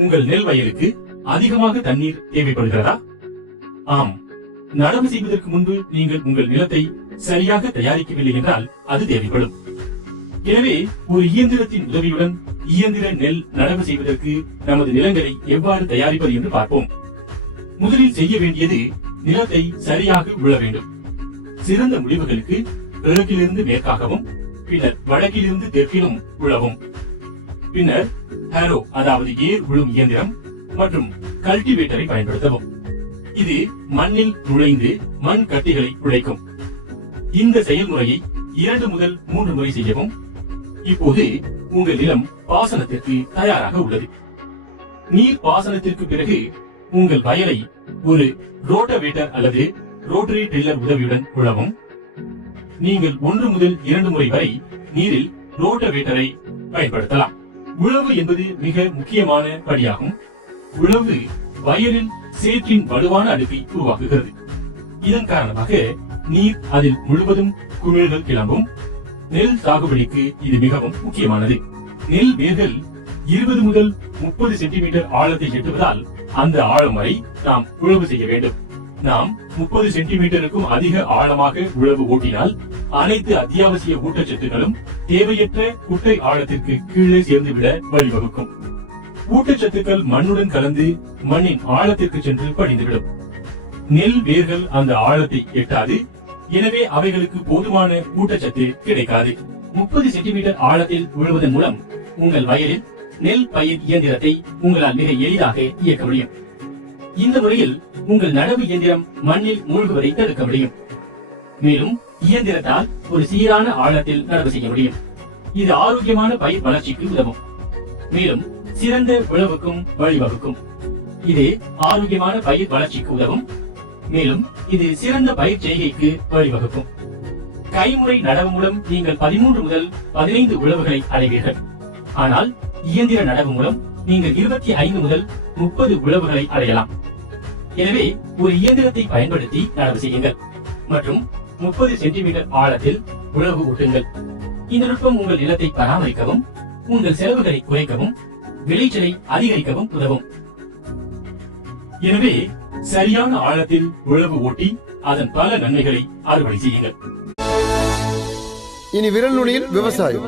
உங்கள் நெல் வயலுக்கு அதிகமாக தண்ணீர் தேவைப்படுகிறதா? ஆம். நடவு செய்வதற்கு முன்பு நீங்கள் உங்கள் நிலத்தை சரியாக தயாரிக்கவில்லை என்றால் அது தேவைப்படும். எனவே ஒரு இயந்திரத்தின் உதவியுடன் இயந்திர நெல் நடவு செய்வதற்கு நமது நிலங்களை எவ்வாறு தயாரிப்பது என்று பார்ப்போம். முதலில் செய்ய வேண்டியது நிலத்தை சரியாக உழ வேண்டும். சிறந்த முடிவுகளுக்கு கிழக்கிலிருந்து மேற்காகவும் பின்னர் வடக்கிலிருந்து தெற்கிலும் உழவும். பின்னர் ஹாரோ அதாவது ஏர் உழும் இயந்திரம் மற்றும் கல்டிவேட்டரை பயன்படுத்தவும். இது மண்ணில் நுழைந்து மண் கட்டிகளை உழைக்கும். இந்த செயல்முறையை 2 முதல் 3 முறை செய்யவும். இப்போது உங்கள் நிலம் பாசனத்திற்கு தயாராக உள்ளது. நீர் பாசனத்திற்கு பிறகு உங்கள் வயலை ஒரு ரோட்டவேட்டர் அல்லது ரோட்டரி டில்லர் உதவியுடன் உழவும். நீங்கள் 1 முதல் 2 முறை வரை நீரில் ரோட்டவேட்டரை பயன்படுத்தலாம். உழவு என்பது மிக முக்கியமான படியாகும். உழவு வயலில் சேற்றின் வலுவான அடுக்கை உருவாக்குகிறது. இதன் காரணமாக நீர் அதில் முழுவதும் குமிழ்கள் கிளம்பும். நெல் சாகுபடிக்கு இது மிகவும் முக்கியமானது. நெல் வேர்கள் 20 முதல் 30 சென்டிமீட்டர் ஆழத்தை எட்டுவதால் அந்த ஆழம் வரை நாம் உழவு செய்ய வேண்டும். நாம் 30 சென்டிமீட்டருக்கும் அதிக ஆழமாக உழவு ஓட்டினால் அனைத்து அத்தியாவசிய ஊட்டச்சத்துக்களும் தேவையற்ற குட்டை ஆழத்திற்கு கீழே சேர்ந்துவிட வழிவகுக்கும். ஊட்டச்சத்துக்கள் மண்ணுடன் கலந்து மண்ணின் ஆழத்திற்கு சென்று படிந்துவிடும். நெல் வேர்கள் அந்த ஆழத்தை எட்டாது. எனவே அவைகளுக்கு போதுமான ஊட்டச்சத்து கிடைக்காது. 30 சென்டிமீட்டர் ஆழத்தில் உழுவதன் மூலம் உங்கள் வயலில் நெல் பயிர் இயந்திரத்தை உங்களால் மிக எளிதாக இயக்க முடியும். இந்த முறையில் உங்கள் நடவு இயந்திரம் மண்ணில் மூழ்குவதை தடுக்க முடியும். மேலும் இயந்திரத்தால் ஒரு சீரான ஆழத்தில் நடவு செய்ய முடியும். இது ஆரோக்கியமான பயிர் வளர்ச்சிக்கு உதவும். மேலும் சிறந்த உழவுக்கும் வழிவகுக்கும். இது ஆரோக்கியமான பயிர் வளர்ச்சிக்கு உதவும். மேலும் இது சிறந்த பயிர் செய்கைக்கு வழிவகுக்கும். கைமுறை நடவு மூலம் நீங்கள் 13 முதல் 15 உழவுகளை அடைவீர்கள். ஆனால் இயந்திர நடவு மூலம் நீங்கள் 25 முதல் 30 உழவுகளை அடையலாம். எனவே ஒரு இயந்திரத்தை பயன்படுத்தி நடவு செய்யுங்கள் மற்றும் 30 சென்டிமீட்டர் ஆழத்தில் உழவு ஊட்டுங்கள். இந்த நுட்பம் உங்கள் நிலத்தை பராமரிக்கவும், உங்கள் செலவுகளை குறைக்கவும், விளைச்சலை அதிகரிக்கவும் உதவும். எனவே சரியான ஆழத்தில் உழவு ஓட்டி அதன் பல நன்மைகளை அறுவடை செய்யுங்கள். இனி விரல் நுனியில் விவசாயம்.